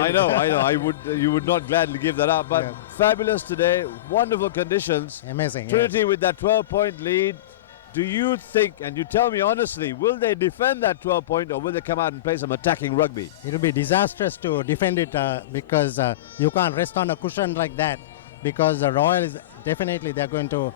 I know. You would not gladly give that up, but fabulous today. Wonderful conditions. Amazing. Trinity with that 12-point lead. Do you think, and you tell me honestly, will they defend that 12-point or will they come out and play some attacking rugby? It will be disastrous to defend it because you can't rest on a cushion like that, because the Royal is definitely they're going to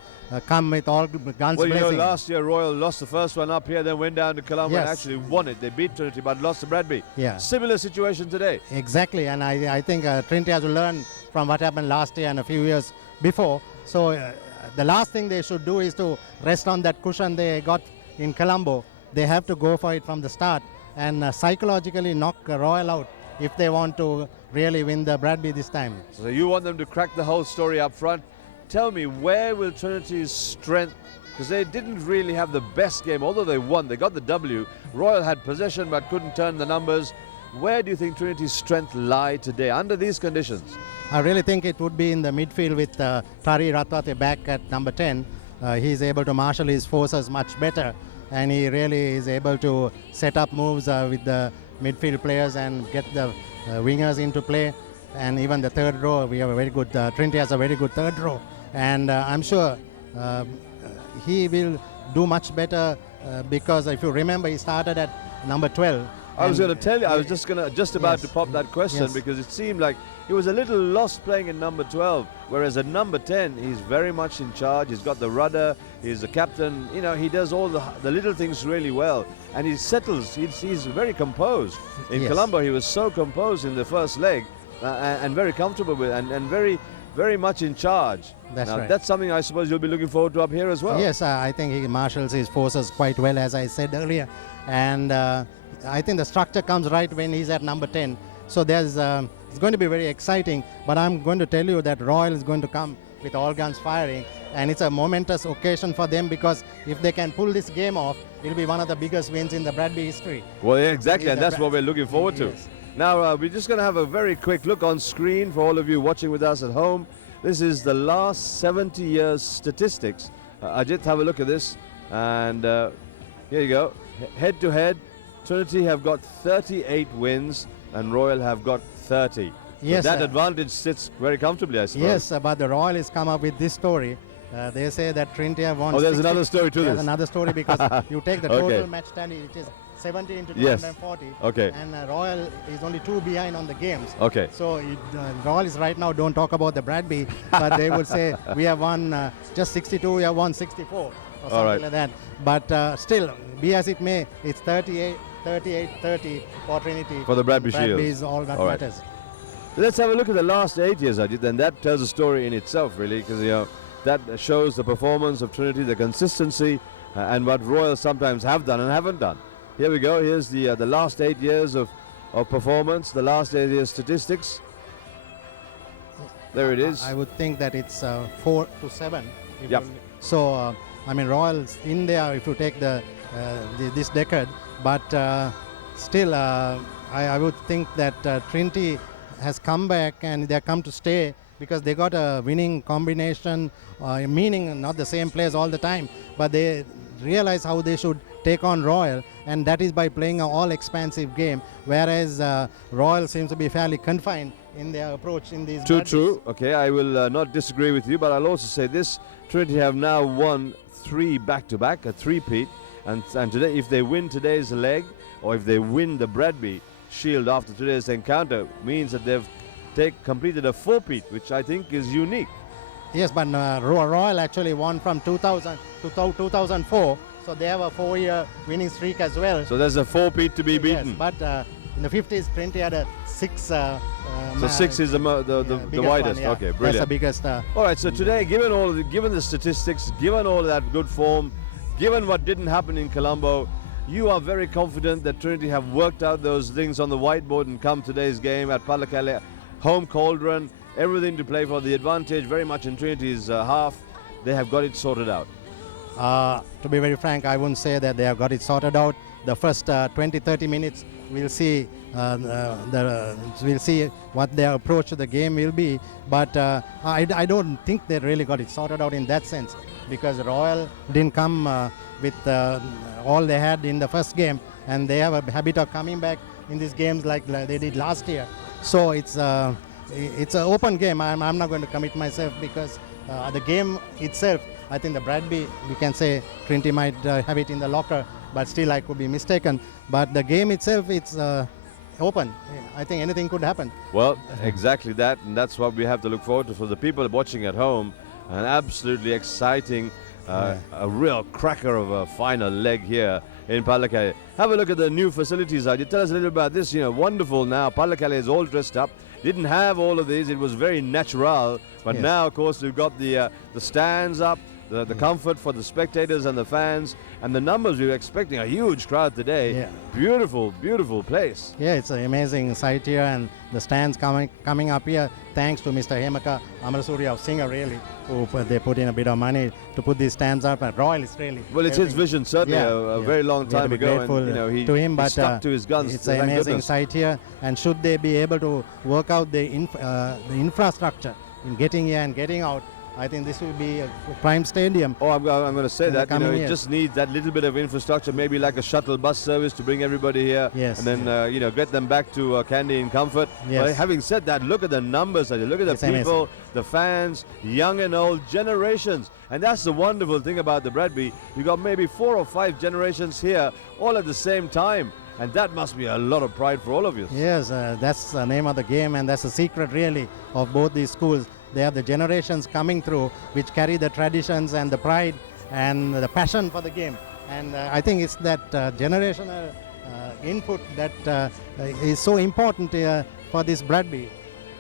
come with all guns Well, blazing. last year Royal lost the first one up here, then went down to Colombo and actually won it. They beat Trinity but lost to Bradby. Yeah. Similar situation today. Exactly, and I think Trinity has to learn from what happened last year and a few years before. So the last thing they should do is to rest on that cushion they got in Colombo. They have to go for it from the start and psychologically knock Royal out if they want to really win the Bradby this time. So you want them to crack the whole story up front. Tell me, where will Trinity's strength, because they didn't really have the best game, although they won, they got the W. Royal had possession but couldn't turn the numbers. Where do you think Trinity's strength lie today under these conditions? I really think it would be in the midfield with Tari Ratwate back at number 10. He's able to marshal his forces much better, and he really is able to set up moves with the midfield players and get the wingers into play. And even the third row, we have a very good, Trinity has a very good third row. And I'm sure he will do much better because if you remember, he started at number 12. I was going to tell you, I was just about to pop that question because it seemed like he was a little lost playing in number 12, whereas at number 10, he's very much in charge. He's got the rudder, he's the captain, you know, he does all the little things really well, and he settles, he's very composed. In Colombo, he was so composed in the first leg and very comfortable with, and very much in charge. That's right. That's something I suppose you'll be looking forward to up here as well. Yes, I think he marshals his forces quite well, as I said earlier. And I think the structure comes right when he's at number 10. So there's it's going to be very exciting. But I'm going to tell you that Royal is going to come with all guns firing. And it's a momentous occasion for them, because if they can pull this game off, it'll be one of the biggest wins in the Bradby history. Well, yeah, exactly, and that's what we're looking forward to. Yes. Now, we're just going to have a very quick look on screen for all of you watching with us at home. This is the last 70 years statistics. Ajit, have a look at this. And here you go. Head to head, Trinity have got 38 wins and Royal have got 30. Yes, so that advantage sits very comfortably, I suppose. Yes, but the Royal has come up with this story. They say that Trinity have won. Oh, there's another story to this. There's another story, because you take the total match tally, it is 70 into 240. Okay. And Royal is only 2 behind on the games. Okay. So Royal is right now, don't talk about the Bradby, but they would say we have won just 62, we have won 64 or something like that. But still, be as it may, it's 38-30 for Trinity. For the Bradby Shield. Bradby is all that matters. Let's have a look at the last 8 years, Ajit, and that tells a story in itself, really, because that shows the performance of Trinity, the consistency, and what Royal sometimes have done and haven't done. Here we go. Here's the last 8 years of performance, the last 8 years statistics. There it is. I would think that it's 4 to 7. Yep. So, I mean, Royals in there if you take this decade, but still, I would think that Trinity has come back and they have come to stay, because they got a winning combination, meaning not the same players all the time, but they realize how they should take on Royal, and that is by playing an all-expansive game, whereas Royal seems to be fairly confined in their approach in these matches. True. Okay, I will not disagree with you, but I'll also say this. Trinity have now won 3 back-to-back, a three-peat, and today, if they win today's leg, or if they win the Bradby Shield after today's encounter, means that they've completed a 4-peat, which I think is unique. Yes, but Royal actually won from 2000 to 2004, so they have a 4-year winning streak as well. So there's a 4-peat to be beaten. Yes, but in the 50s, Trinity had a 6. So 6 is the widest. One, Okay, brilliant. That's the biggest. All right. So today, given the statistics, given all that good form, given what didn't happen in Colombo, you are very confident that Trinity have worked out those things on the whiteboard and come today's game at Pallakele, home cauldron, everything to play for, the advantage very much in Trinity's half. They have got it sorted out. To be very frank, I wouldn't say that they have got it sorted out. The first 20-30 minutes, we'll see what their approach to the game will be. But I don't think they really got it sorted out in that sense, because Royal didn't come with all they had in the first game, and they have a habit of coming back in these games like they did last year. So it's an open game. I'm not going to commit myself because the game itself, I think the Bradby, we can say Trinity might have it in the locker, but still I could be mistaken. But the game itself, it's open. I think anything could happen. Well, exactly that, and that's what we have to look forward to for the people watching at home. An absolutely exciting, a real cracker of a final leg here in Pallekele. Have a look at the new facilities, Ajit. Tell us a little about this. Wonderful now. Pallekele is all dressed up. Didn't have all of these. It was very natural. But now, of course, we've got the stands up, the comfort for the spectators and the fans, and the numbers we were expecting. A huge crowd today. Yeah. Beautiful, beautiful place. Yeah, it's an amazing sight here, and the stands coming up here, thanks to Mr. Amantha Wijesuriya of Singer, really, who they put in a bit of money to put these stands up. And Royal is really... Well, it's his vision, certainly, a very long time ago. And, he, to him, but stuck to his guns. It's an amazing sight here, and should they be able to work out the infrastructure in getting here and getting out, I think this will be a prime stadium. Oh, I'm going to say that. It just needs that little bit of infrastructure, maybe like a shuttle bus service to bring everybody here. Yes. And then, get them back to Kandy in comfort. Yes. But having said that, look at the numbers. Look at the people, amazing. The fans, young and old, generations. And that's the wonderful thing about the Bradby. You got maybe 4 or 5 generations here, all at the same time. And that must be a lot of pride for all of you. Yes, that's the name of the game, and that's the secret, really, of both these schools. They have the generations coming through which carry the traditions and the pride and the passion for the game. And I think it's that generational input that is so important for this Bradby.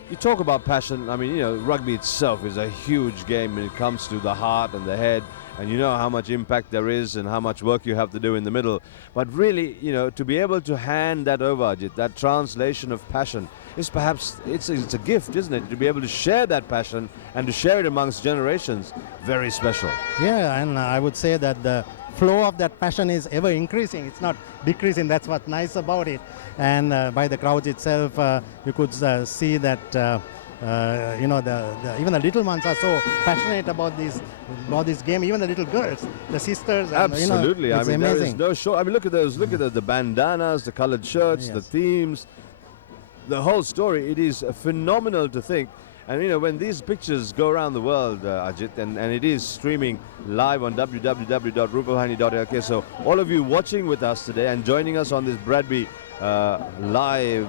You talk about passion. I mean, rugby itself is a huge game when it comes to the heart and the head. And you know how much impact there is and how much work you have to do in the middle. But really, to be able to hand that over, Ajit, that translation of passion, is perhaps, it's a gift, isn't it? To be able to share that passion and to share it amongst generations, very special. Yeah, and I would say that the flow of that passion is ever increasing. It's not decreasing. That's what's nice about it. And by the crowds itself, you could see that even the little ones are so passionate about this game. Even the little girls, the sisters. Absolutely. And, I mean, amazing. there is no short. I mean, look at those. Look at the bandanas, the colored shirts, the themes, the whole story. It is phenomenal to think. And when these pictures go around the world, Ajit, and it is streaming live on www.rupavahini.lk. So all of you watching with us today and joining us on this Bradby live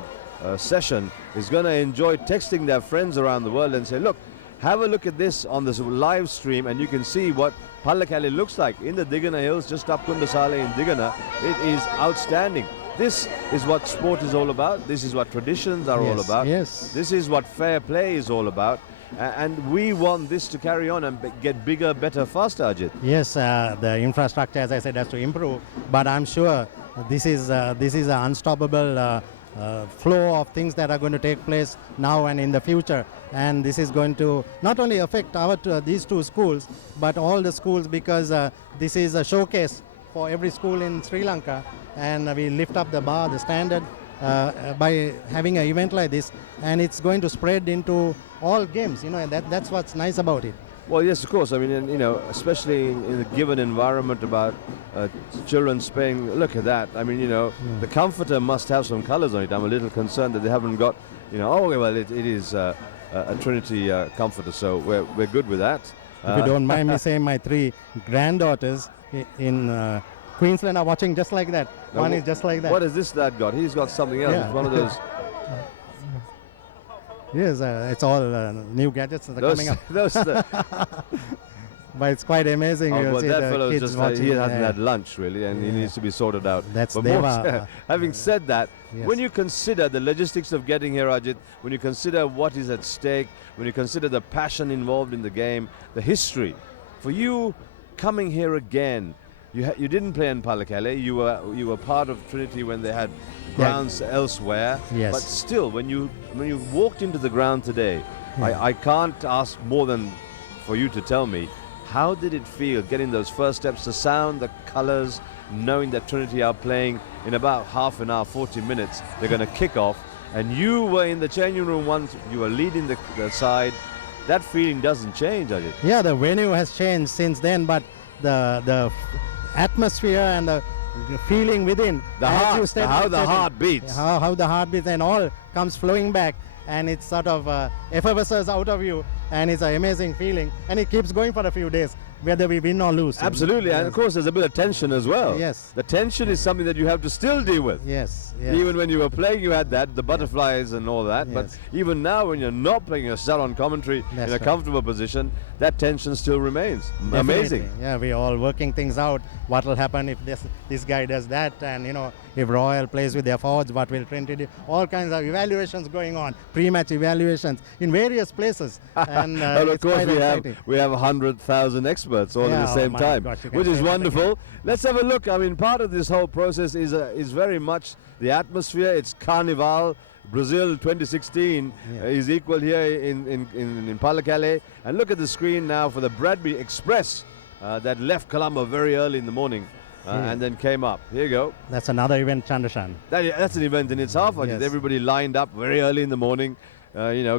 session is going to enjoy texting their friends around the world and say, look, have a look at this on this live stream, and you can see what Pallekele looks like in the Digana Hills, just up Kundasale in Digana. It is outstanding. This is what sport is all about. This is what traditions are all about. Yes. This is what fair play is all about. And we want this to carry on and get bigger, better, faster, Ajit. Yes, the infrastructure, as I said, has to improve. But I'm sure this is an unstoppable flow of things that are going to take place now and in the future. And this is going to not only affect these 2 schools, but all the schools, because this is a showcase for every school in Sri Lanka. And we lift up the bar, the standard, by having an event like this. And it's going to spread into all games, and that's what's nice about it. Well, yes, of course. I mean, especially in a given environment about children playing. Look at that. I mean, the comforter must have some colors on it. I'm a little concerned that they haven't got, it is a Trinity comforter, so we're good with that. If you don't mind me saying, my 3 granddaughters in Queensland are watching just like that. Now, one is just like that. What is this lad got? He's got something else. Yeah. It's one of those. Yes, it's all new gadgets that are coming up. But it's quite amazing. Well, see that the fellow kids he watching. hasn't had lunch really, and he needs to be sorted out. That's but Deva. Having said that, Yes. when you consider the logistics of getting here, Ajit, when you consider what is at stake, when you consider the passion involved in the game, the history, for you coming here again, you didn't play in Pallekele. You were part of Trinity when they had grounds elsewhere. Yes. But still, when you walked into the ground today, I can't ask more than for you to tell me, how did it feel getting those first steps, the sound, the colors, knowing that Trinity are playing in about half an hour, 40 minutes, they're going to kick off, and you were in the changing room once, you were leading the side. That feeling doesn't change, does it? Yeah, the venue has changed since then, but the atmosphere and the feeling within. The as heart, you step how step the in. heart beats. How the heart beats and all comes flowing back, and it's sort of effervesces out of you, and it's an amazing feeling, and it keeps going for a few days, whether we win or lose. Absolutely, and of course there's a bit of tension as well. Yes. The tension is something that you have to still deal with. Yes. Even when you were playing, you had that, the butterflies and all that. But Yes. even now, when you're not playing, you're sat on commentary That's in a right. comfortable position, that tension still remains. Definitely. Amazing. Yeah, we're all working things out. What will happen if this guy does that, and if Royal plays with their forwards, what will Trinity do? All kinds of evaluations going on, pre-match evaluations in various places, and But of it's course, quite exciting. we have 100,000 experts all Yeah, at the oh same my time, gosh, you can which is say that wonderful. Let's have a look. I mean, part of this whole process is very much the atmosphere. It's Carnival. Brazil 2016 is equal here in Palakale. And look at the screen now for the Bradby Express that left Colombo very early in the morning and then came up. Here you go. That's another event, Chandrashan. That's an event in itself. Yes. Everybody lined up very early in the morning,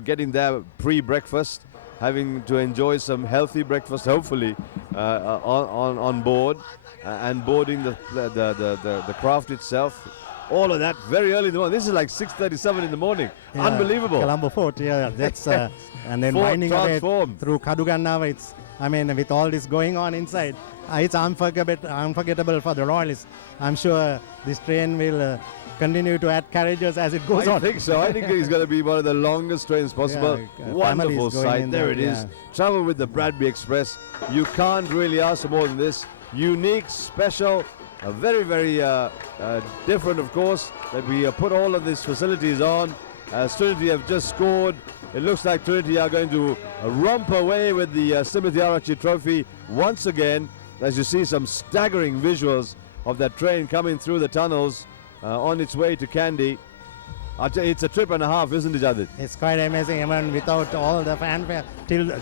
getting there pre-breakfast, having to enjoy some healthy breakfast, hopefully, on board, and boarding the craft itself. All of that very early in the morning. This is like 6:37 in the morning. Yeah, Unbelievable. Colombo Fort, that's and then Fort winding away transformed. through Kadugannava. With all this going on inside, it's unforgettable for the Royalists. I'm sure this train will continue to add carriages as it goes I on. think so. I think it's going to be one of the longest trains possible. Wonderful families going sight. in There there, it is. Travel with the Bradby Express. You can't really ask for more than this. Unique, special, very, very different, of course, that we put all of these facilities on. Trinity have just scored. It looks like Trinity are going to romp away with the Simiti Arachi Trophy once again, as you see some staggering visuals of that train coming through the tunnels on its way to Kandy. It's a trip and a half, isn't it, Jadid? It's quite amazing, without all the fanfare,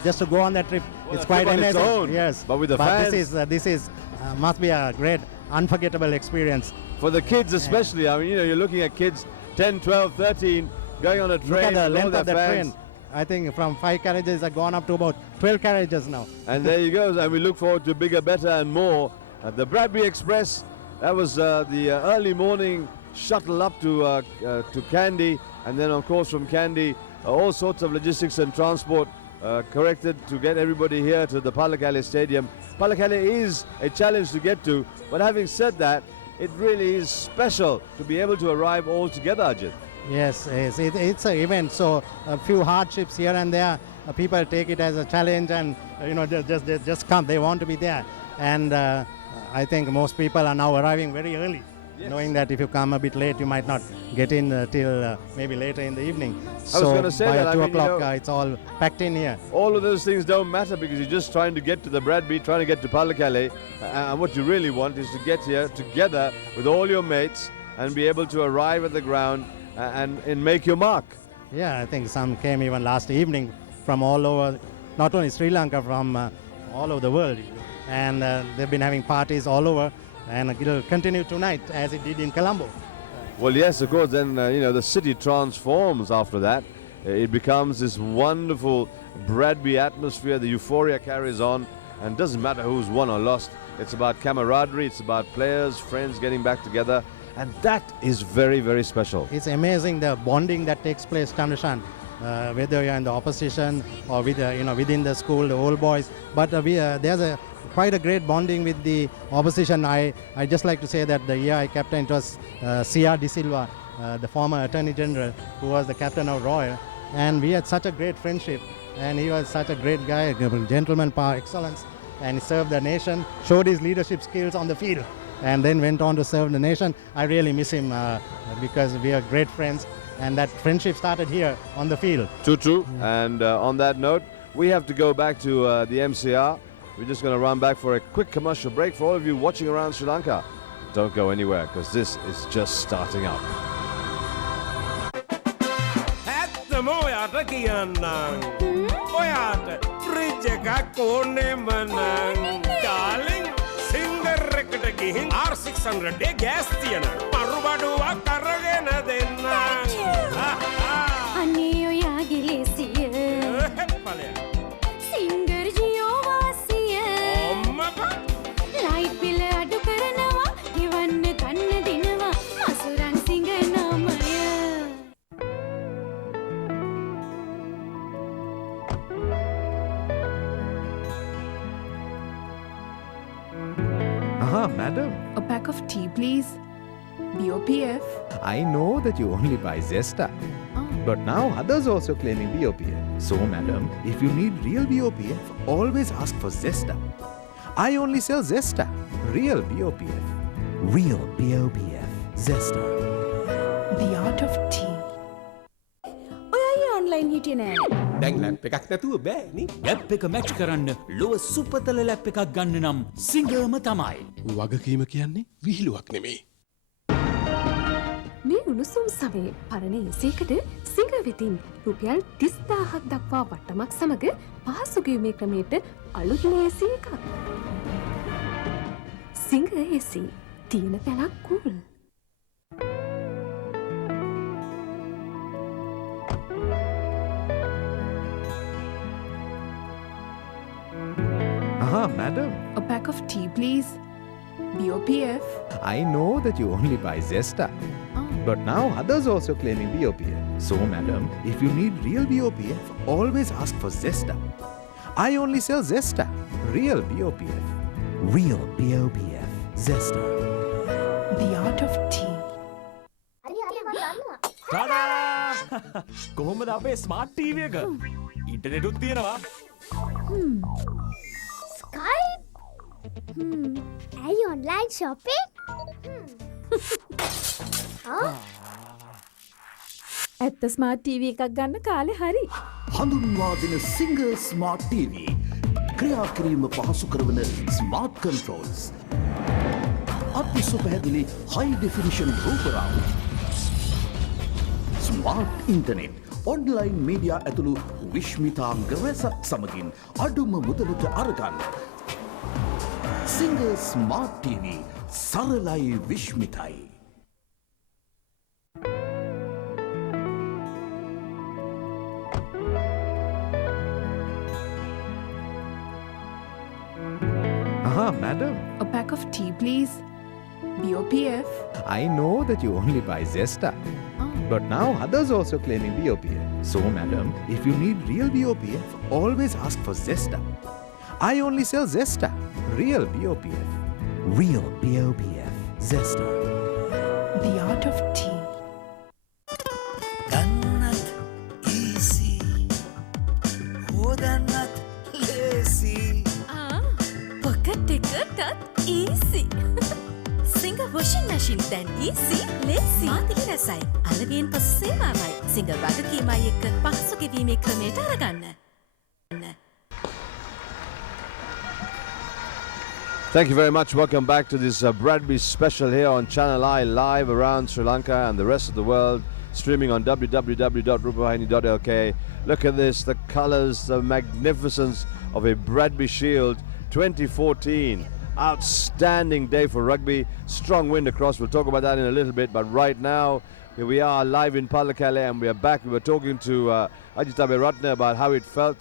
just to go on that trip, it's quite on its amazing. own, Yes, but with the fans. this is must be a great, unforgettable experience. For the kids especially, you're looking at kids 10, 12, 13 going on a train. Look at the with all length their of the fans. train. I think from 5 carriages have gone up to about 12 carriages now. And there you go, and we look forward to bigger, better and more. The Bradby Express, that was the early morning shuttle up to Kandy, and then of course from Kandy all sorts of logistics and transport corrected to get everybody here to the Palakale Stadium. Palakale is a challenge to get to, but having said that, it really is special to be able to arrive all together, Ajit. Yes, it's an event, so a few hardships here and there, people take it as a challenge, and just come, they want to be there. And I think most people are now arriving very early, knowing that if you come a bit late, you might not get in till maybe later in the evening. I was gonna say by that, 2 o'clock, it's all packed in here. All of those things don't matter because you're just trying to get to the Bradby, trying to get to Palakale, and what you really want is to get here together with all your mates and be able to arrive at the ground and make your mark. Yeah, I think some came even last evening from all over, not only Sri Lanka, from all over the world. And they've been having parties all over, and it'll continue tonight as it did in Colombo. Well, yes, of course, then, the city transforms after that. It becomes this wonderful Bradby atmosphere. The euphoria carries on, and doesn't matter who's won or lost. It's about camaraderie, it's about players, friends getting back together. And that is very, very special. It's amazing the bonding that takes place, Chandrashan, whether you're in the opposition or within the school, the old boys. But there's quite a great bonding with the opposition. I just like to say that the year I captained, it was C.R. De Silva, the former Attorney General, who was the captain of Royal. And we had such a great friendship. And he was such a great guy, a gentleman par excellence. And he served the nation, showed his leadership skills on the field, and then went on to serve the nation. I really miss him because we are great friends, and that friendship started here on the field. True. And on that note, we have to go back to the MCR. We're just going to run back for a quick commercial break. For all of you watching around Sri Lanka, don't go anywhere because this is just starting up. R600 gas තියන මරුබඩුවක් කරගෙන දෙන්න අනේ ඔයාගේ ලේසිය singer geo වාසිය අම්මපා light බිල අඩු කරනවා නිවන්න Madam, A pack of tea, please. BOPF. I know that you only buy Zesta. Oh. But now others also claiming BOPF. So, madam, if you need real BOPF, always ask for Zesta. I only sell Zesta. Real BOPF. Real BOPF. Zesta. The art of tea. ඔයයි online හිටියේ නෑ. දැන් lap එකක් නැතුව බෑනේ. Lap එක match කරන්න ලොව සුපතල ලැප් එකක් ගන්න නම් සිංගම තමයි. වගකීම කියන්නේ විහිළුවක් නෙමෙයි. මේ උණුසුම් සමයේ පරණ ඒසයකට සිංහ වෙතින් රුපියල් 30,000ක් දක්වා වට්ටමක් සමග පහසු ගෙවීමේ ක්‍රමයට අලුත් ඒසි එකක්. සිංහ ඒසි තියෙන තැනක් cool. Madam, A pack of tea, please. BOPF. I know that you only buy Zesta. Oh. But now others also claiming BOPF. So, madam, if you need real BOPF, always ask for Zesta. I only sell Zesta. Real BOPF. Real BOPF. Zesta. The art of tea. කොහොමද අපේ smart TV එක? Internet උත් තියෙනවා. ඇයි online shopping? ඇත්ත smart TV එකක් ගන්න කාලේ හරි. හඳුන්වා දෙන සිංගර් ස්මාර්ට් ටීවී ක්‍රියා කිරීම පහසු කරවන ස්මාර්ට් කන්ට්‍රෝල්ස් අතිසු පැහැදිලි හයි ඩෙෆිනිෂන් රූපරාම ස්මාර්ට් ඉන්ටර්නෙට් ඔන්ලයින් මීඩියා ඇතුළු විශ්මිතාංග රැසක් සමගින් අඩුම මුදලට අරගන්න සිංගර් ස්මාර්ට් ටීවී සරලයි විශ්මිතයි. Madam, A pack of tea, please. BOPF. I know that you only buy Zesta. Oh. But now others also claiming BOPF. So, madam, if you need real BOPF, always ask for Zesta. I only sell Zesta. Real BOPF. Real BOPF. Zesta. The art of tea. ගන්නත් easy හොදන්නත් lazy pocket එකටත් easy. සිංහ washing machine දැන් easy ලේසි. මාතික රසයි. අලවියෙන් පසු සේවාවයි. සිංහ වගකීමයි එක්ක පහසු ගෙවීමේ ක්‍රමයට අරගන්න. Thank you very much. Welcome back to this Bradby special here on Channel I, live around Sri Lanka and the rest of the world, streaming on www.rupavahini.lk. Look at this, the colours, the magnificence of a Bradby Shield 2014. Outstanding day for rugby. Strong wind across. We'll talk about that in a little bit. But right now, here we are live in Pallekele and we are back. We were talking to Ajitabe Ratne about how it felt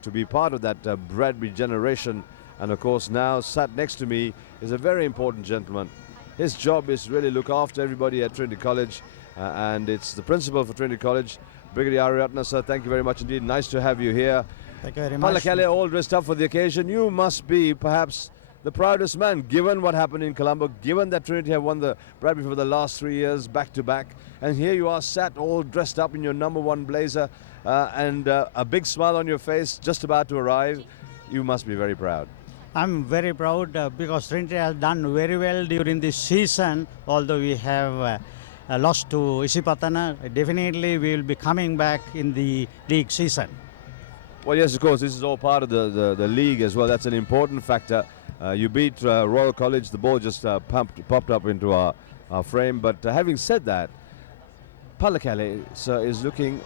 to be part of that Bradby generation. And of course now sat next to me is a very important gentleman. His job is to really look after everybody at Trinity College and it's the principal for Trinity College, Brigadier Ariratna. Sir, thank you very much indeed. Nice to have you here. Thank you very much. Pallekele all dressed up for the occasion. You must be perhaps the proudest man given what happened in Colombo, given that Trinity have won the Bradby for the last 3 years back to back, and here you are sat all dressed up in your #1 blazer and a big smile on your face just about to arrive. You must be very proud. I'm very proud because Trinity has done very well during this season. Although we have lost to Isipatana, definitely we will be coming back in the league season. Well, yes, of course, this is all part of the league as well. That's an important factor. You beat Royal College, the ball just popped up into our frame. But having said that, Pallekele, sir, is looking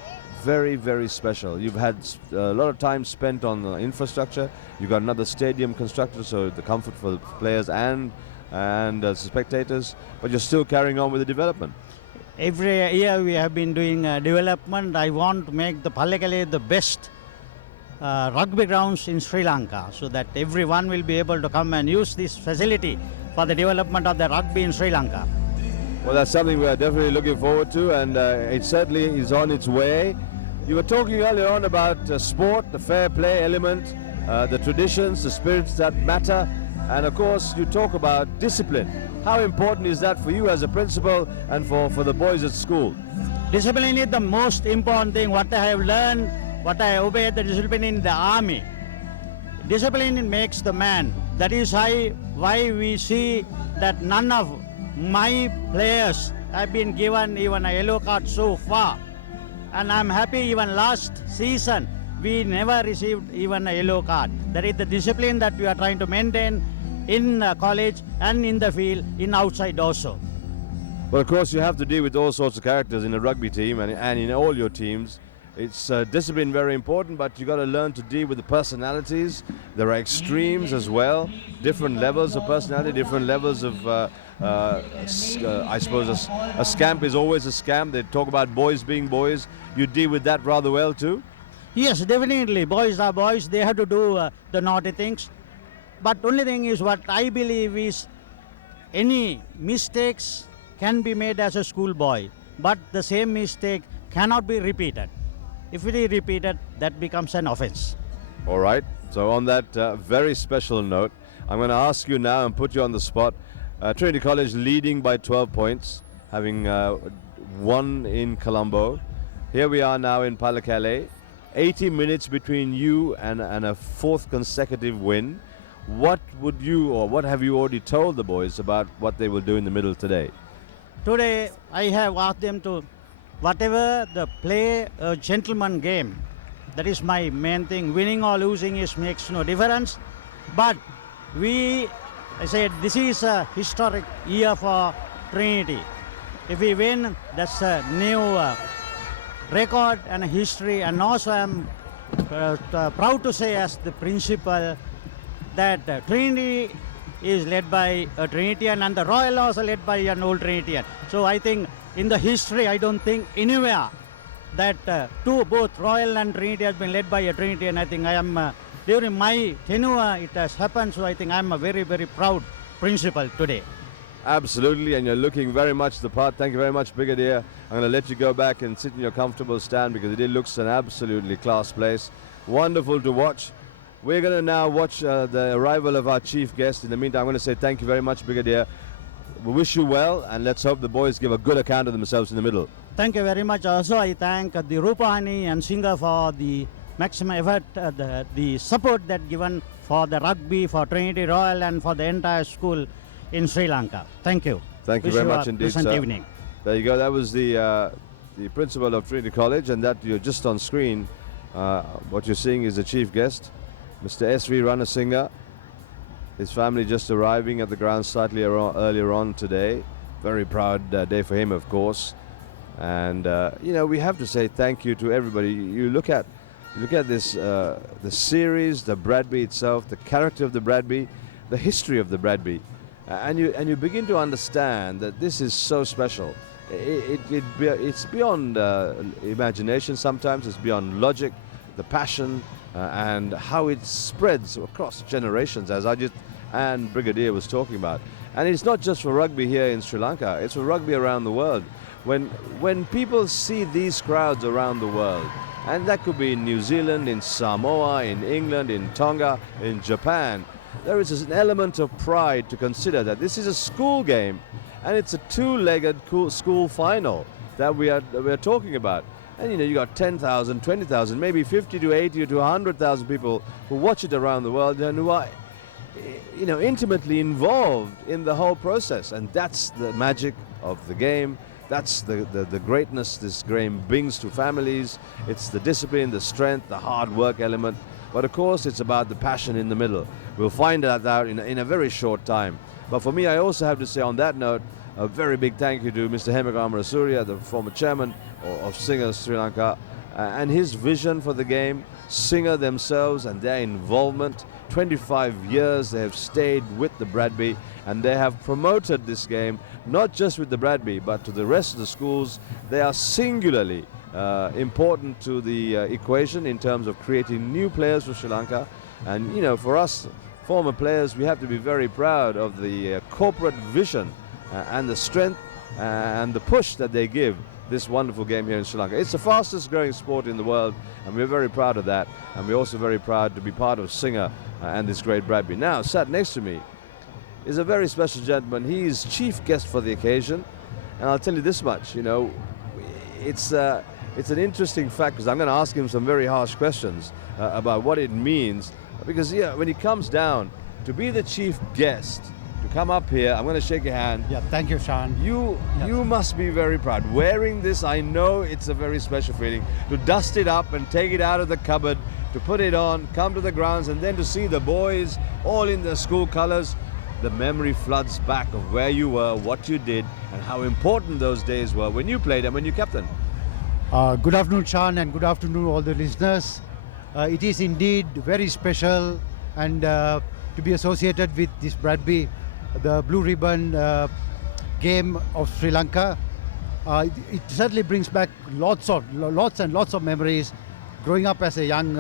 very, very special. You've had a lot of time spent on the infrastructure. You've got another stadium constructed, so the comfort for the players and spectators. But you're still carrying on with the development. Every year we have been doing development. I want to make the Pallekele the best rugby grounds in Sri Lanka, so that everyone will be able to come and use this facility for the development of the rugby in Sri Lanka. Well, that's something we are definitely looking forward to, and it certainly is on its way. You were talking earlier on about sport, the fair play element, the traditions, the spirits that matter. And of course, you talk about discipline. How important is that for you as a principal and for the boys at school? Discipline is the most important thing. What I have learned, what I obey the discipline in the army. Discipline makes the man. That is why we see that none of my players have been given even a yellow card so far. And I'm happy even last season we never received even a yellow card. That is the discipline that we are trying to maintain in college and in the field, in outside also. Well, of course, you have to deal with all sorts of characters in a rugby team and in all your teams. It's discipline very important, but you got to learn to deal with the personalities. There are extremes as well, different levels of personality, different levels of, I suppose a scamp is always a scamp. They talk about boys being boys. You deal with that rather well too? Yes, definitely. Boys are boys. They have to do the naughty things. But only thing is what I believe is any mistakes can be made as a schoolboy, but the same mistake cannot be repeated. If it is repeated, that becomes an offense. All right. So on that very special note, I'm going to ask you now and put you on the spot. Trinity College leading by 12 points, having won in Colombo. Here we are now in Pallekele. 80 minutes between you and a fourth consecutive win. What would you, or what have you already told the boys about what they will do in the middle today? Today, I have asked them to, whatever the play a gentleman game, that is my main thing. Winning or losing makes no difference. But I said, this is a historic year for Trinity. If we win, that's a new record and a history. And also I'm proud to say as the principal that Trinity is led by a Trinitian and the Royal also led by an old Trinitian. So I think in the history, I don't think anywhere that both Royal and Trinity has been led by a Trinitian. I think I am, during my tenure, it has happened. So I think I'm a very, very proud principal today. Absolutely, and you're looking very much the part. Thank you very much, Brigadier. I'm going to let you go back and sit in your comfortable stand because it looks an absolutely class place. Wonderful to watch. We're going to now watch the arrival of our chief guest. In the meantime, I'm going to say thank you very much, Brigadier. We wish you well, and let's hope the boys give a good account of themselves in the middle. Thank you very much. Also, I thank the Rupani and Singer for the maximum effort, the support that given for the rugby, for Trinity Royal, and for the entire school in Sri Lanka. Thank you. Thank you very much indeed, sir. Evening. There you go. That was the principal of Trinity College, and that you're just on screen. What you're seeing is the chief guest, Mr. S.V. Ranasinghe. His family just arriving at the ground slightly earlier on today. Very proud day for him, of course. And you know, we have to say thank you to everybody. You look at this the series, the Bradby itself, the character of the Bradby, the history of the Bradby, and you begin to understand that this is so special. It's beyond imagination. Sometimes it's beyond logic, the passion. And how it spreads across generations, as Ajit and Brigadier was talking about. And it's not just for rugby here in Sri Lanka, it's for rugby around the world. When people see these crowds around the world, and that could be in New Zealand, in Samoa, in England, in Tonga, in Japan, there is an element of pride to consider that this is a school game, and it's a two-legged school final that we're talking about. And you know, you got 10,000, 20,000, maybe 50 to 80 to 100,000 people who watch it around the world and who are, you know, intimately involved in the whole process. And that's the magic of the game. That's the greatness this game brings to families. It's the discipline, the strength, the hard work element. But of course, it's about the passion in the middle. We'll find that out in a very short time. But for me, I also have to say on that note, a very big thank you to Mr. Amantha Wijesuriya, the former chairman of Singer Sri Lanka, and his vision for the game, Singer themselves and their involvement. 25 years they have stayed with the Bradby, and they have promoted this game, not just with the Bradby, but to the rest of the schools. They are singularly important to the equation in terms of creating new players for Sri Lanka. And you know, for us former players, we have to be very proud of the corporate vision and the strength and the push that they give this wonderful game here in Sri Lanka. It's the fastest growing sport in the world, and we're very proud of that. And we're also very proud to be part of Singer and this great Bradby. Now, sat next to me, is a very special gentleman. He is chief guest for the occasion. And I'll tell you this much, you know, it's an interesting fact because I'm going to ask him some very harsh questions about what it means. Because, yeah, when he comes down, to be the chief guest, to come up here, I'm going to shake your hand. Yeah, thank you, Sean. You must be very proud. Wearing this, I know it's a very special feeling. To dust it up and take it out of the cupboard, to put it on, come to the grounds, and then to see the boys all in their school colors. The memory floods back of where you were, what you did, and how important those days were when you played and when you captained. Good afternoon, Sean, and good afternoon, all the listeners. It is indeed very special, and to be associated with this Bradby, the Blue Ribbon game of Sri Lanka. It certainly brings back lots and lots of memories. Growing up as a young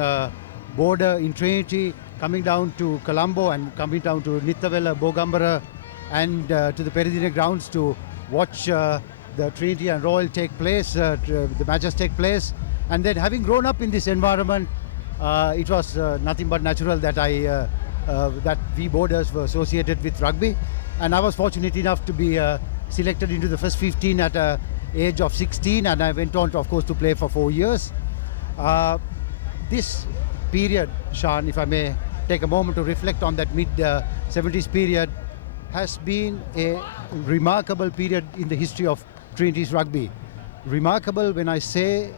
boarder in Trinity, coming down to Colombo and coming down to Nittavella, Bogambara, and to the Peridine grounds to watch the Trinity and Royal take place, the matches take place. And then having grown up in this environment, it was nothing but natural that that we boarders were associated with rugby. And I was fortunate enough to be selected into the first 15 at the age of 16, and I went on, of course, to play for 4 years. This period, Sean, if I may take a moment to reflect on that mid-70s period, has been a remarkable period in the history of Trinity's rugby. Remarkable when I say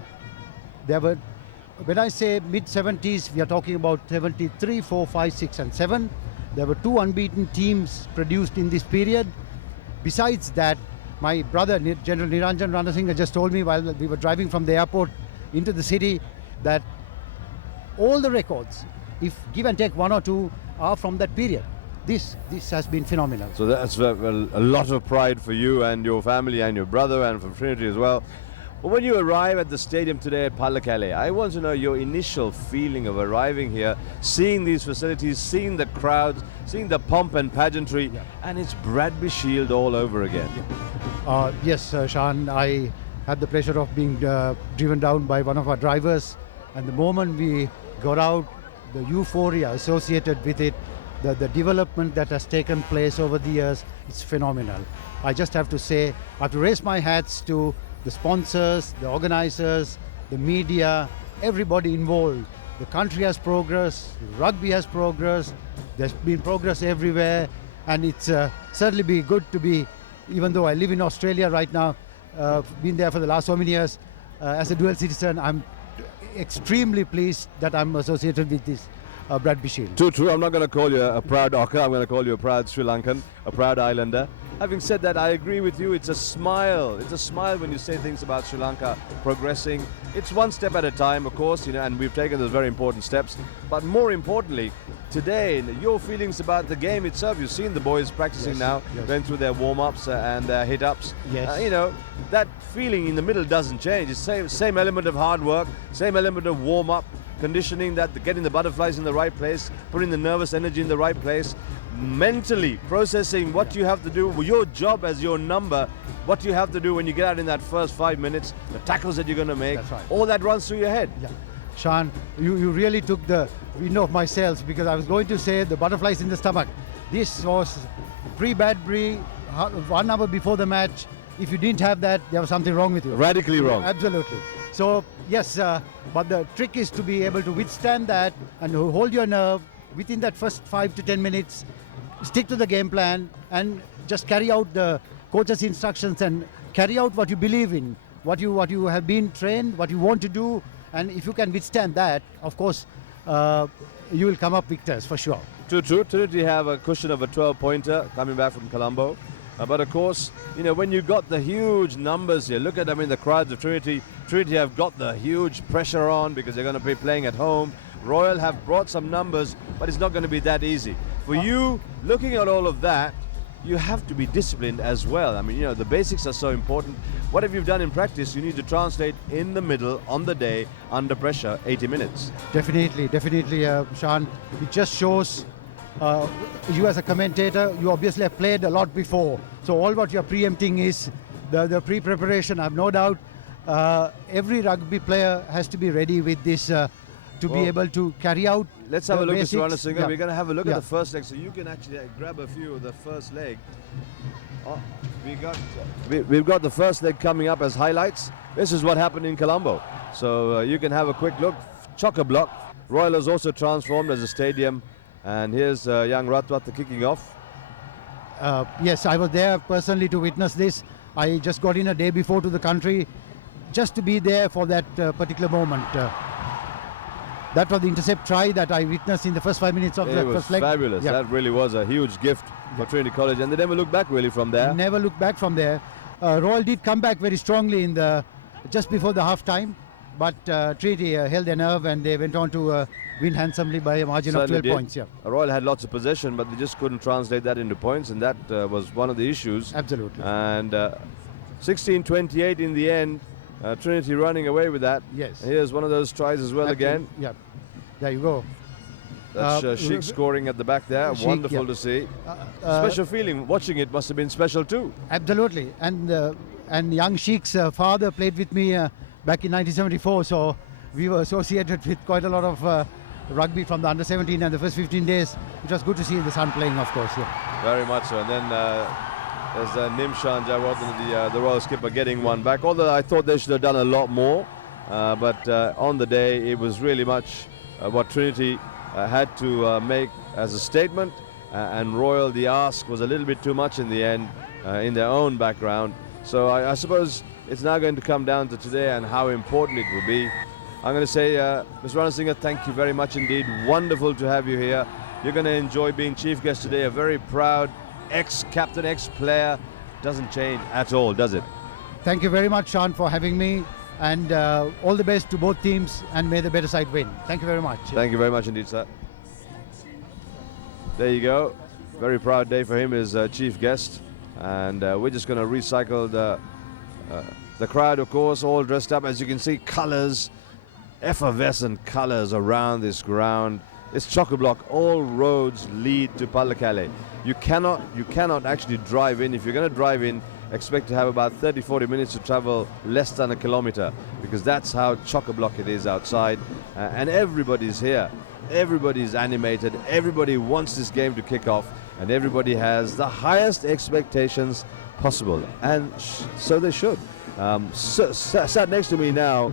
mid-70s, we are talking about 73, 4, 5, 6 and 7. There were 2 unbeaten teams produced in this period. Besides that, my brother, General Niranjan Ranasinghe, just told me while we were driving from the airport into the city that all the records, if give and take 1 or 2, are from that period. This has been phenomenal. So that's a lot of pride for you and your family and your brother and from Trinity as well. But when you arrive at the stadium today at Pallekele, I want to know your initial feeling of arriving here, seeing these facilities, seeing the crowds, seeing the pomp and pageantry, and it's Bradby Shield all over again. Yes, Sean, I had the pleasure of being driven down by one of our drivers, and the moment we got out, the euphoria associated with it, the development that has taken place over the years, it's phenomenal. I just have to say, I have to raise my hats to the sponsors, the organizers, the media, everybody involved. The country has progressed, rugby has progressed, there's been progress everywhere, and it's certainly be good to be, even though I live in Australia right now, been there for the last so many years, as a dual citizen, I'm extremely pleased that I'm associated with this Bradby Shield. True. I'm not going to call you a proud Ocker. I'm going to call you a proud Sri Lankan, a proud Islander. Having said that, I agree with you. It's a smile. It's a smile when you say things about Sri Lanka progressing. It's one step at a time, of course, and we've taken those very important steps. But more importantly, today, your feelings about the game itself. You've seen the boys practicing now, going through their warm-ups and their hit-ups. Yes. That feeling in the middle doesn't change. It's same element of hard work, same element of warm-up, conditioning, getting the butterflies in the right place, putting the nervous energy in the right place, mentally processing what you have to do, your job as your number, what you have to do when you get out in that first 5 minutes, the tackles that you're going to make, right. All that runs through your head. Yeah. Sean, you really took the wind off my sails, because I was going to say the butterflies in the stomach. This was pre-Bradby, 1 hour before the match. If you didn't have that, there was something wrong with you. Radically wrong. Absolutely. So, yes, but the trick is to be able to withstand that and hold your nerve within that first 5 to 10 minutes, stick to the game plan and just carry out the coach's instructions and carry out what you believe in, what you have been trained, what you want to do. And if you can withstand that, of course, you will come up victors for sure. True. Trinity have a cushion of a 12-pointer coming back from Colombo. But of course, when you got the huge numbers here, look at the crowds of Trinity. Trinity have got the huge pressure on because they're going to be playing at home. Royal have brought some numbers, but it's not going to be that easy. For you, looking at all of that, you have to be disciplined as well. The basics are so important. Whatever you've done in practice, you need to translate in the middle, on the day, under pressure, 80 minutes. Definitely, Sean. It just shows you as a commentator, you obviously have played a lot before. So all what you're preempting is the pre-preparation. I have no doubt every rugby player has to be ready with this to be able to carry out. Let's have a look, basics. Mr. Ranasinger. Yeah. We're going to have a look at Yeah. the first leg, so you can actually grab a few of the first leg. Oh, we've got the first leg coming up as highlights. This is what happened in Colombo. So you can have a quick look. Chock-a-block. Royal has also transformed as a stadium. And here's young Ratwata kicking off. Yes, I was there personally to witness this. I just got in a day before to the country just to be there for that particular moment. That was the intercept try that I witnessed in the first 5 minutes of the first leg. It was fabulous. Yeah. That really was a huge gift for Trinity College, and they never looked back really from there. Never looked back from there. Royal did come back very strongly in the just before the half time, but Trinity held their nerve and they went on to win handsomely by a margin Certainly of 12 points. Yeah, Royal had lots of possession, but they just couldn't translate that into points, and that was one of the issues. Absolutely. And 16-28 in the end. Trinity running away with that. Yes. Here's one of those tries as well again. Yeah, there you go. That's Sheikh scoring at the back there. Sheikh, Wonderful yeah. to see. Special feeling. Watching it must have been special too. Absolutely. And young Sheikh's father played with me back in 1974, so we were associated with quite a lot of rugby from the under 17 and the first 15 days. It was good to see the son playing, of course. Yeah. Very much so. And then there's Nimshan Jawad, the Royal skipper, getting one back. Although I thought they should have done a lot more. But on the day, it was really much what Trinity had to make as a statement. And Royal, the ask was a little bit too much in the end in their own background. So I suppose it's now going to come down to today and how important it will be. I'm going to say, Mr. Ranasinger, thank you very much indeed. Wonderful to have you here. You're going to enjoy being chief guest today. A very proud ex-captain, ex-player. Doesn't change at all, does it? Thank you very much, Sean, for having me. And all the best to both teams, and may the better side win. Thank you very much. Thank you very much indeed, sir. There you go. Very proud day for him as chief guest. And we're just going to recycle the crowd, of course, all dressed up. As you can see, colors, effervescent colors around this ground. It's chock-a-block. All roads lead to Pallekele. You cannot actually drive in. If you're going to drive in, expect to have about 30-40 minutes to travel less than a kilometer, because that's how chock-a-block it is outside. And everybody's here. Everybody's animated. Everybody wants this game to kick off, and everybody has the highest expectations possible, and so they should. Sat next to me now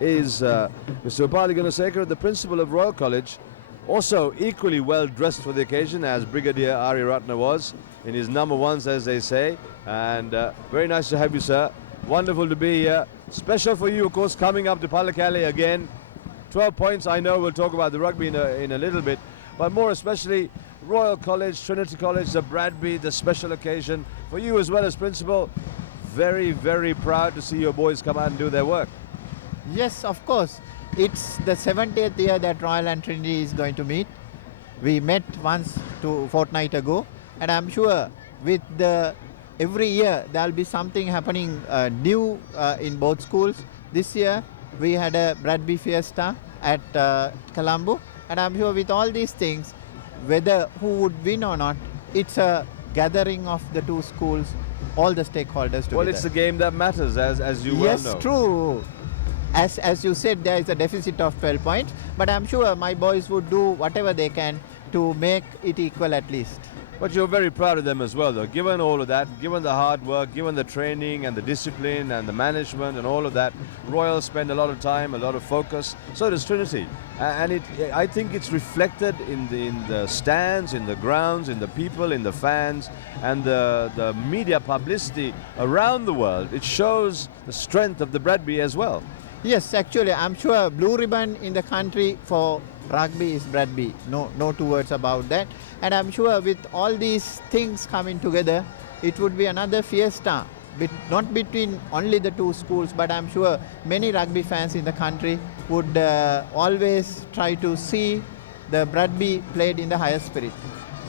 is Mr. Upali Gunasekara, the principal of Royal College, also equally well dressed for the occasion as Brigadier Ariyaratne was in his number ones, as they say. And very nice to have you, sir. Wonderful to be here. Special for you, of course, coming up to Pallekele again. 12 points, I know we'll talk about the rugby in a little bit, but more especially Royal College, Trinity College, the Bradby, the special occasion. For you as well as principal, very, very proud to see your boys come out and do their work. Yes, of course. It's the 70th year that Royal and Trinity is going to meet. We met once fortnight ago, and I'm sure with every year there'll be something happening new in both schools. This year we had a Bradby Fiesta at Colombo, and I'm sure with all these things, whether who would win or not, it's a gathering of the two schools, all the stakeholders together. Well, it's the game that matters, as you well know. Yes, true. As you said, there is a deficit of 12 points, but I'm sure my boys would do whatever they can to make it equal at least. But you're very proud of them as well, though. Given all of that, given the hard work, given the training and the discipline and the management and all of that, Royal spend a lot of time, a lot of focus. So does Trinity. And I think it's reflected in the stands, in the grounds, in the people, in the fans, and the media publicity around the world. It shows the strength of the Bradby as well. Yes, actually, I'm sure blue ribbon in the country for rugby is Bradby. No two words about that. And I'm sure with all these things coming together, it would be another fiesta. Not between only the two schools, but I'm sure many rugby fans in the country would always try to see the Bradby played in the highest spirit.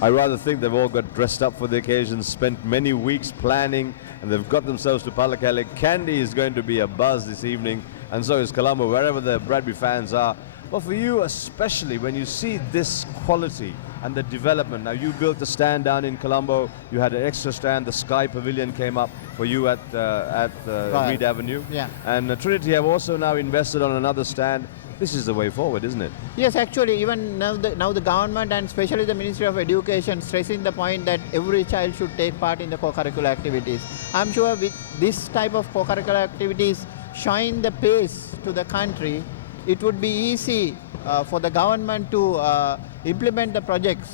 I rather think they've all got dressed up for the occasion, spent many weeks planning, and they've got themselves to Pallekele. Kandy is going to be a buzz this evening, and so is Colombo, wherever the Bradby fans are. But for you especially, when you see this quality and the development, now you built the stand down in Colombo, you had an extra stand, the Sky Pavilion came up for you at Reed Avenue. Yeah. And Trinity have also now invested on another stand. this is the way forward, isn't it? Yes, actually, even now the government and especially the Ministry of Education stressing the point that every child should take part in the co-curricular activities. I'm sure with this type of co-curricular activities showing the pace to the country, it would be easy for the government to implement the projects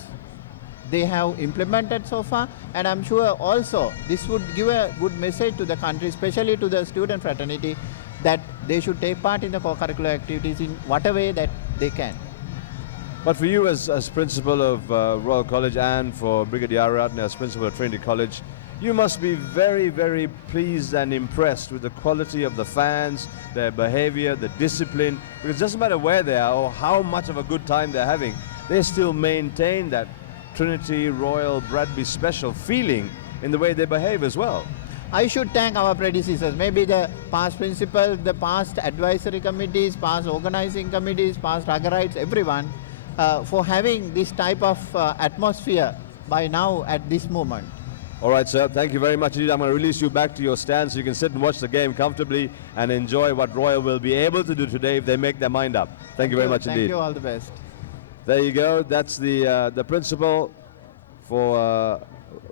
they have implemented so far, and I'm sure also this would give a good message to the country, especially to the student fraternity, that they should take part in the co-curricular activities in whatever way that they can. But for you as principal of Royal College and for Brigadier Aratne as principal of Trinity College, you must be very, very pleased and impressed with the quality of the fans, their behavior, the discipline, because it doesn't matter where they are or how much of a good time they're having, they still maintain that Trinity Royal Bradby special feeling in the way they behave as well. I should thank our predecessors, maybe the past principals, the past advisory committees, past organizing committees, past Ragarites, everyone, for having this type of atmosphere by now at this moment. All right, sir. Thank you very much indeed. I'm going to release you back to your stand so you can sit and watch the game comfortably and enjoy what Royal will be able to do today if they make their mind up. Thank you very much indeed. Thank you, all the best. There you go. That's the principal for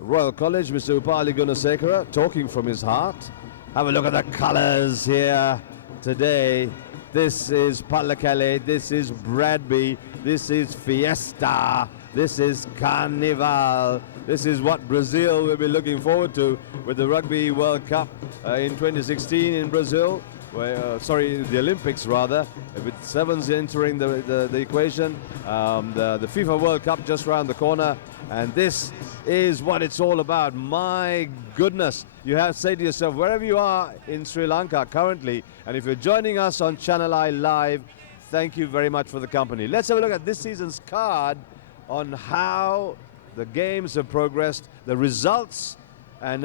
Royal College, Mr. Upali Gunasekara, talking from his heart. Have a look at the colours here today. This is Palakale, this is Bradby, this is Fiesta, this is Carnival. This is what Brazil will be looking forward to with the Rugby World Cup in 2016 in Brazil. The Olympics rather, with sevens entering the equation. The FIFA World Cup just around the corner, and this is what it's all about. My goodness, you have to say to yourself, wherever you are in Sri Lanka currently, and if you're joining us on Channel I Live, thank you very much for the company. Let's have a look at this season's card on how the games have progressed, the results, and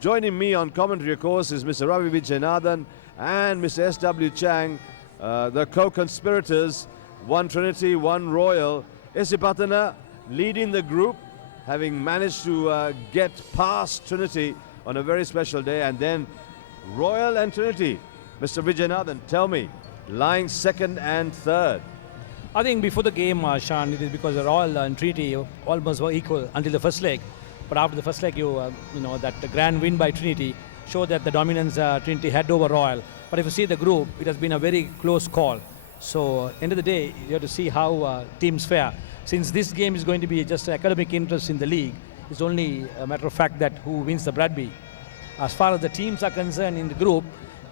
joining me on commentary, of course, is Mr. Ravi Vijayanathan and Mr. S.W. Chang, the co-conspirators, one Trinity, one Royal. Isipatana leading the group, having managed to get past Trinity on a very special day, and then Royal and Trinity. Mr. Vijayanathan, tell me, lying second and third. I think before the game, Sean, it is because the Royal and Trinity almost were equal until the first leg. But after the first leg, you know that the grand win by Trinity showed that the dominance Trinity had over Royal. But if you see the group, it has been a very close call. So end of the day, you have to see how teams fare. Since this game is going to be just academic interest in the league, it's only a matter of fact that who wins the Bradby. As far as the teams are concerned in the group,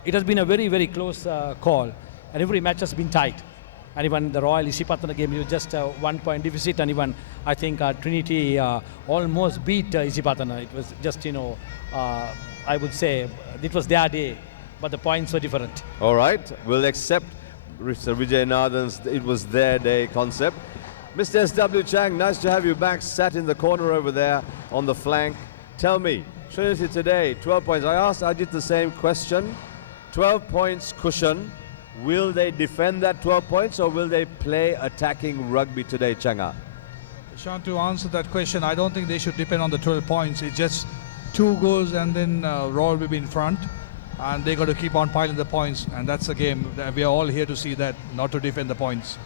it has been a very, very close call. And every match has been tight. And even the Royal Isipatana game, you just 1 point deficit, and even I think Trinity almost beat Isipatana. It was just, I would say it was their day, but the points were different. All right, we'll accept Mr. Vijayanathan's it was their day concept. Mr. S.W. Chang, nice to have you back, sat in the corner over there on the flank. Tell me, Trinity today, 12 points. I asked Ajit the same question. 12 points cushion. Will they defend that 12 points or will they play attacking rugby today, Changa? Sean, to answer that question, I don't think they should depend on the 12 points. It's just 2 goals and then Royal will be in front, and they got to keep on piling the points, and that's the game. We are all here to see that, not to defend the points.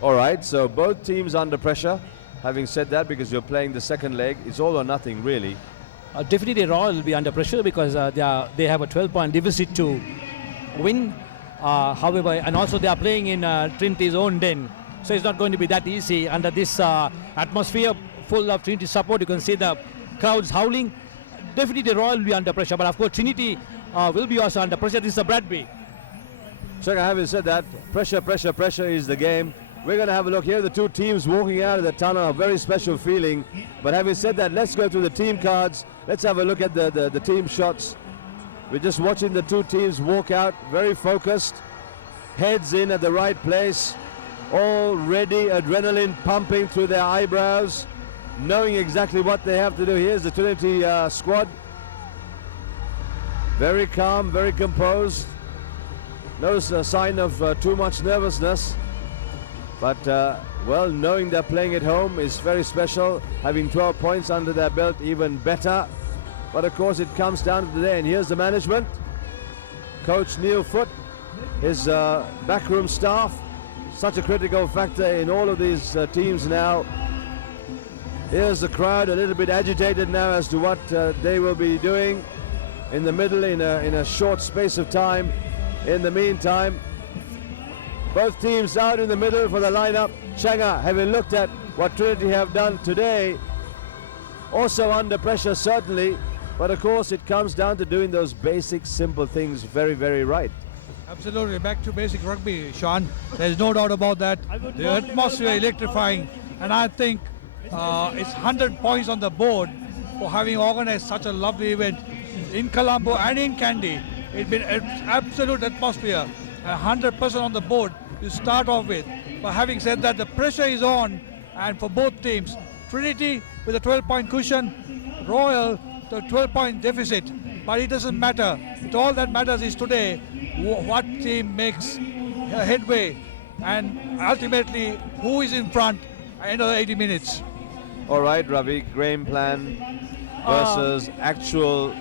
All right, so both teams under pressure. Having said that, because you're playing the second leg, it's all or nothing really. Definitely Royal will be under pressure because they have a 12-point deficit to win. However, and also they are playing in Trinity's own den, so it's not going to be that easy under this atmosphere full of Trinity support. You can see the crowds howling. Definitely Royal will be under pressure, but of course Trinity will be also under pressure. This is a Bradby. Changa, having said that, pressure is the game. We're going to have a look here. The two teams walking out of the tunnel, a very special feeling. But having said that, let's go through the team cards. Let's have a look at the team shots. We're just watching the two teams walk out, very focused, heads in at the right place, all ready, adrenaline pumping through their eyebrows, knowing exactly what they have to do. Here's the Trinity squad. Very calm, very composed. No sign of too much nervousness. But, well, knowing they're playing at home is very special. Having 12 points under their belt, even better. But of course it comes down to the day, and here's the management. Coach Neil Foote, his backroom staff, such a critical factor in all of these teams now. Here's the crowd a little bit agitated now as to what they will be doing in the middle in a short space of time. In the meantime, both teams out in the middle for the lineup. Changa, having looked at what Trinity have done today, also under pressure certainly, but of course it comes down to doing those basic simple things very, very right. Absolutely, back to basic rugby, Sean. There's no doubt about that. The atmosphere electrifying, and I think it's 100 points on the board for having organized such a lovely event in Colombo and in Kandy. It's been an absolute atmosphere, 100% on the board to start off with. But having said that, the pressure is on, and for both teams, Trinity with a 12-point cushion, Royal the 12-point deficit. But it doesn't matter. All that matters is today what team makes headway, and ultimately who is in front at the end of the 80 minutes. All right, Ravi, game plan versus actual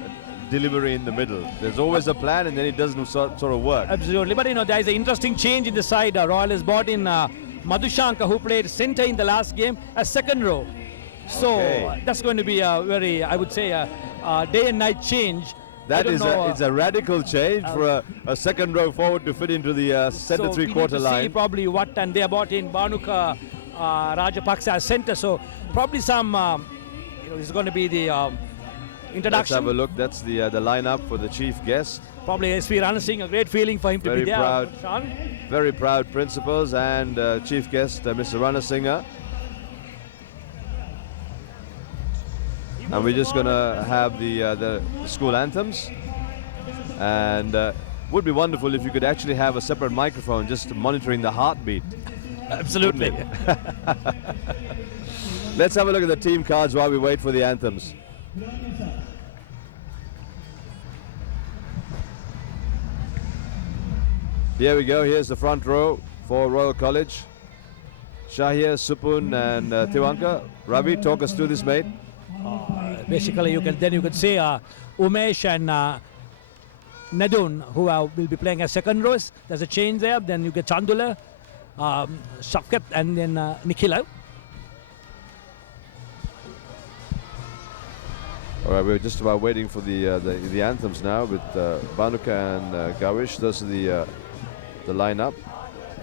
delivery in the middle. There's always a plan and then it doesn't sort of work. Absolutely, but there is an interesting change in the side. Royal has brought in Madhushanka, who played centre in the last game, as second row. So that's going to be a very, I would say, a day and night change. That is it's a radical change for a second row forward to fit into the centre three-quarter line. See probably what, and they brought in Bhanuka Rajapaksa as centre. So probably some, this is going to be the introduction. Let's have a look. That's the lineup for the chief guest. Probably SP Ranasinghe, a great feeling for him to be there. Proud, Sean? very proud principals and chief guest Mr. Ranasinghe. And we're just going to have the school anthems, and would be wonderful if you could actually have a separate microphone just monitoring the heartbeat. Absolutely. Let's have a look at the team cards while we wait for the anthems. Here we go. Here's the front row for Royal College. Shahir, Supun and Tiwanka. Ravi, talk us through this, mate. Basically, you could say Umesh and Nadun, who will be playing as second rows. There's a change there. Then you get Chandula, Shafkat, and then Nikhila. All right, we're just about waiting for the anthems now with Bhanuka and Gavish. Those are the lineup.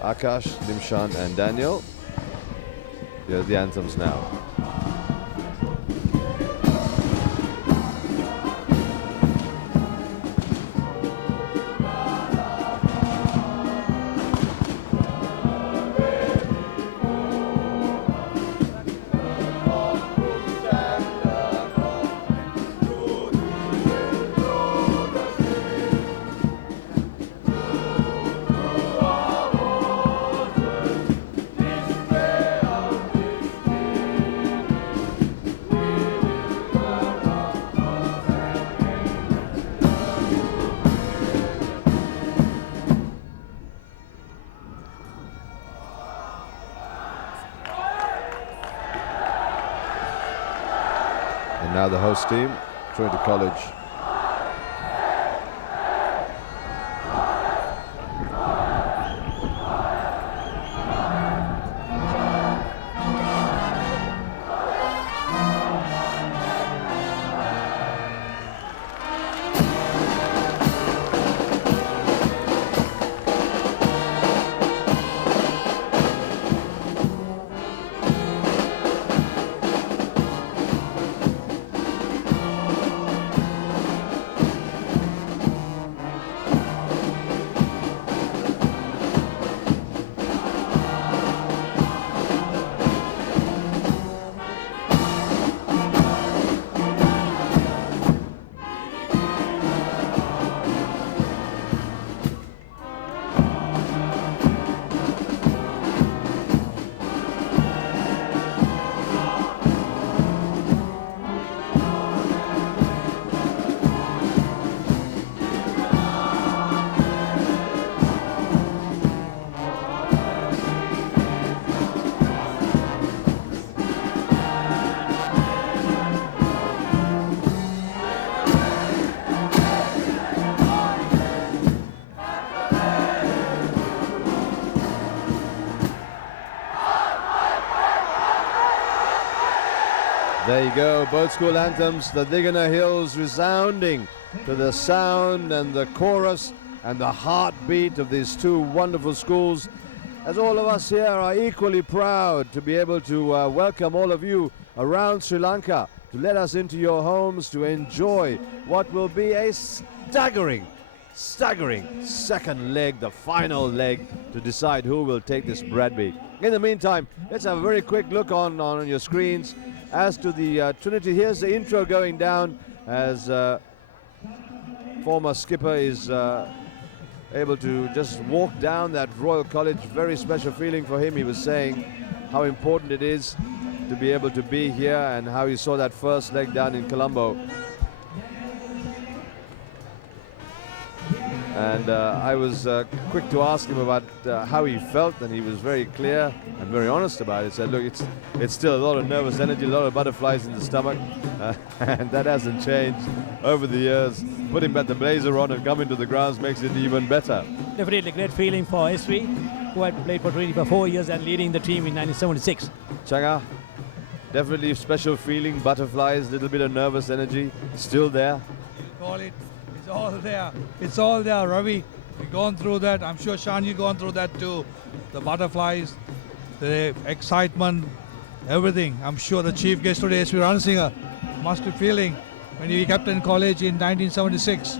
Akash, Dimshan, and Daniel. Yeah, the anthems now. And now the host team, Trinity College. There you go, both school anthems, the Digana Hills resounding to the sound and the chorus and the heartbeat of these two wonderful schools. As all of us here are equally proud to be able to welcome all of you around Sri Lanka, to let us into your homes, to enjoy what will be a staggering second leg, the final leg, to decide who will take this Bradby. In the meantime, let's have a very quick look on your screens as to the Trinity. Here's the intro going down as former skipper is able to just walk down that Royal College. Very special feeling for him. He was saying how important it is to be able to be here and how he saw that first leg down in Colombo. And I was quick to ask him about how he felt, and he was very clear and very honest about it. He said, look, it's still a lot of nervous energy, a lot of butterflies in the stomach, and that hasn't changed over the years. Putting back the blazer on and coming to the grounds makes it even better. Definitely great feeling for SV, who had played for Trinity for 4 years and leading the team in 1976. Changa, definitely special feeling, butterflies, little bit of nervous energy, still there. Call it. It's all there. It's all there, Ravi. We've gone through that. I'm sure, Shan, you've gone through that too. The butterflies, the excitement, everything. I'm sure the chief guest today, SV Ranasinghe, must be feeling when he captained college in 1976.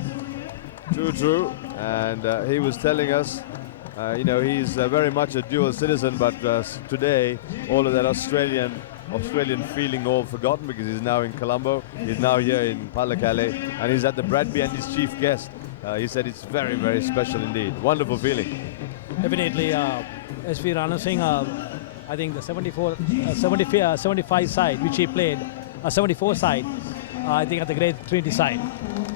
True. And he was telling us, he's very much a dual citizen, but today, all of that Australian feeling all forgotten, because he's now in Colombo, he's now here in Pallekele, and he's at the Bradby and his chief guest. He said it's very, very special indeed. Wonderful feeling. Definitely, SV Ranasinghe, I think the 75 side which he played, 74 side, I think at the great Trinity side.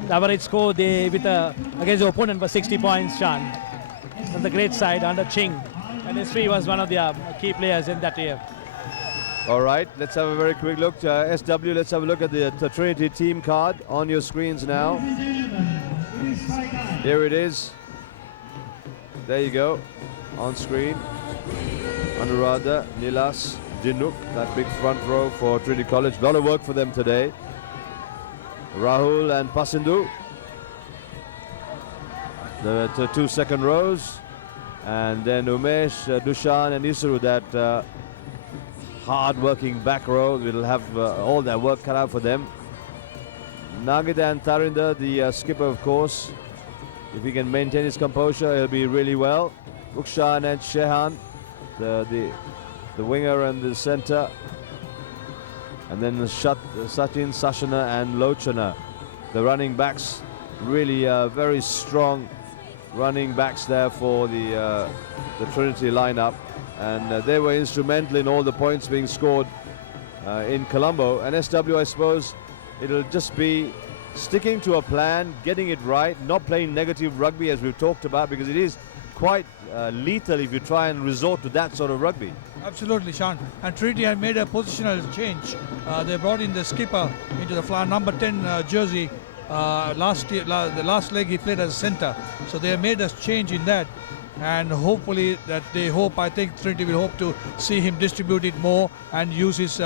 The average score against the opponent was 60 points, Sean. On the great side under Ching, and SV was one of the key players in that year. All right, let's have a very quick look. SW, let's have a look at the Trinity team card on your screens now. Here it is. There you go, on screen. Anuradha, Nilas, Dinuk, that big front row for Trinity College. A lot of work for them today. Rahul and Pasindu, the two second rows. And then Umesh, Dushan and Isuru, that hard-working back row. Will have all their work cut out for them. Nagida and Tarinder, the skipper, of course. If he can maintain his composure, he'll be really well. Ukshan and Shehan, the winger and the center. And then Sachin, Sashana and Lochana, the running backs. Really very strong running backs there for the Trinity lineup. And they were instrumental in all the points being scored in Colombo. And SW, I suppose, it'll just be sticking to a plan, getting it right, not playing negative rugby as we've talked about, because it is quite lethal if you try and resort to that sort of rugby. Absolutely, Sean. And Trinity had made a positional change. They brought in the skipper into the number 10 jersey. Last year, the last leg he played as centre. So they have made a change in that. And hopefully I think Trinity will hope to see him distribute it more and use his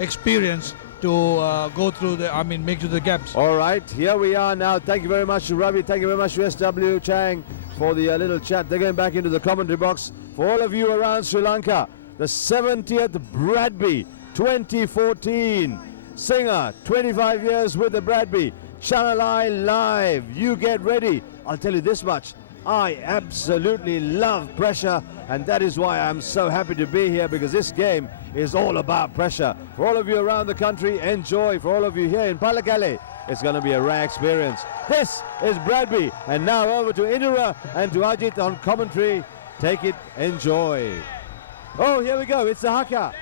experience to go through make to the gaps. All right, here we are now. Thank you very much to Ravi. Thank you very much to SW Chang for the little chat. They're going back into the commentary box. For all of you around Sri Lanka, the 70th Bradby 2014. Singer, 25 years with the Bradby. Channel I live. You get ready. I'll tell you this much. I absolutely love pressure, and that is why I'm so happy to be here, because this game is all about pressure. For all of you around the country, enjoy. For all of you here in Pallekele, it's going to be a rare experience. This is Bradby, and now over to Indira and to Ajit on commentary. Take it, enjoy. Oh, here we go. It's the haka.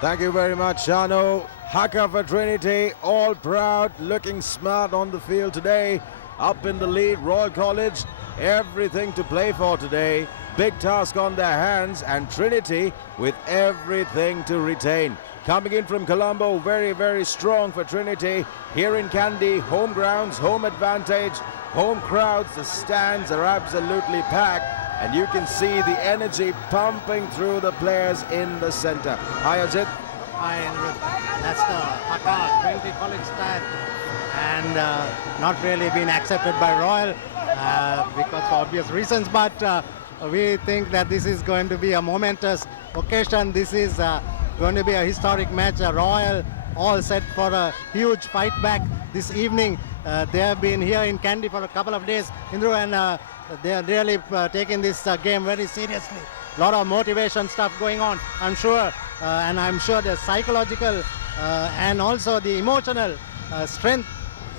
Thank you very much, Shano. Haka for Trinity, all proud, looking smart on the field today. Up in the lead, Royal College, everything to play for today. Big task on their hands, and Trinity with everything to retain. Coming in from Colombo, very, very strong for Trinity. Here in Kandy, home grounds, home advantage, home crowds, the stands are absolutely packed. and you can see the energy pumping through the players in the center. Hi, Ajit. Hi, that's the Haka 20 college style, and not really been accepted by Royal because for obvious reasons, but we think that this is going to be a momentous occasion. This is going to be a historic match. Royal all set for a huge fight back this evening. They have been here in Kandy for a couple of days, Indru, and they are really taking this game very seriously. A lot of motivation stuff going on, I'm sure, and I'm sure the psychological and also the emotional strength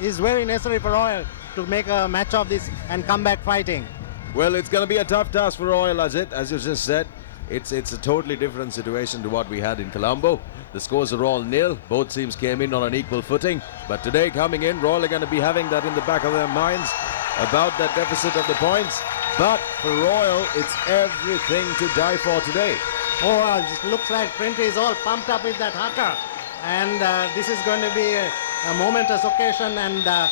is very necessary for Royal to make a match of this and come back fighting. Well, it's going to be a tough task for Royal, Ajit, as you just said. It's a totally different situation to what we had in Colombo. The scores are all nil. Both teams came in on an equal footing. But today, coming in, Royal are going to be having that in the back of their minds about that deficit of the points. But for Royal, it's everything to die for today. Oh, it looks like Print is all pumped up with that haka. And this is going to be a momentous occasion, and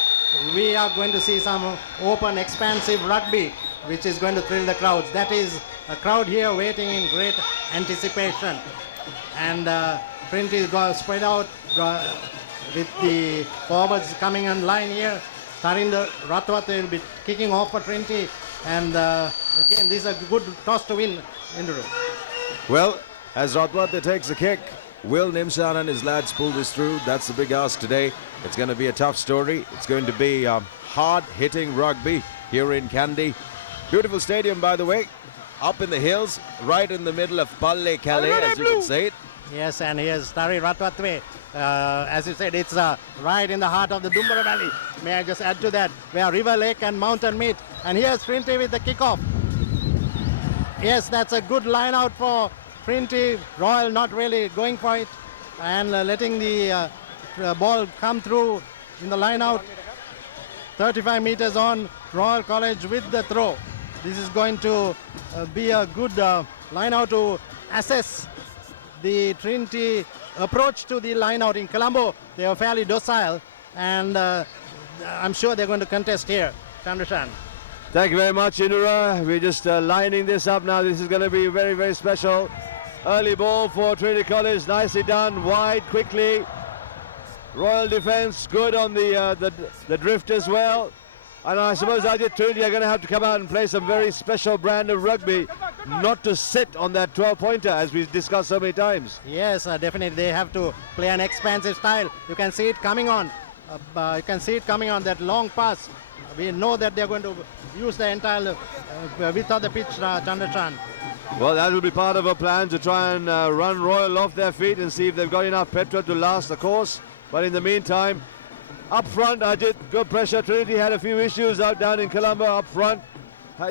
we are going to see some open, expansive rugby, which is going to thrill the crowds. That is a crowd here waiting in great anticipation. And Print is going to spread out with the forwards coming on line here. Tarinder Ratwat will be kicking off for Trinity. And again, this is a good toss to win, Indru. Well, as Ratwat takes the kick, will Nimshan and his lads pull this through? That's the big ask today. It's going to be a tough story. It's going to be hard-hitting rugby here in Kandy. Beautiful stadium, by the way, up in the hills, right in the middle of Palle Calais, as you could say it. Yes, and here's Tari Ratwatwe. As you said, it's right in the heart of the Dumbara Valley. May I just add to that, where River Lake and Mountain meet. And here's Trinity with the kickoff. Yes, that's a good line out for Trinity. Royal not really going for it and letting the ball come through in the line out. 35 meters on, Royal College with the throw. This is going to be a good line out to assess the Trinity approach to the line out in Colombo. They are fairly docile, and I'm sure they're going to contest here. Chandrashan. Thank you very much, Indura. We're just lining this up now. This is going to be very, very special. Early ball for Trinity College. Nicely done. Wide, quickly. Royal defense good on the drift as well. And I suppose Trinity are going to have to come out and play some very special brand of rugby, not to sit on that 12-pointer as we've discussed so many times. Yes, definitely they have to play an expansive style. You can see it coming on. You can see it coming on, that long pass. We know that they're going to use the entire width of the pitch, Chandrachan. Well, that will be part of a plan to try and run Royal off their feet and see if they've got enough petrol to last the course. But in the meantime, up front, Ajit, good pressure. Trinity had a few issues down in Colombo up front.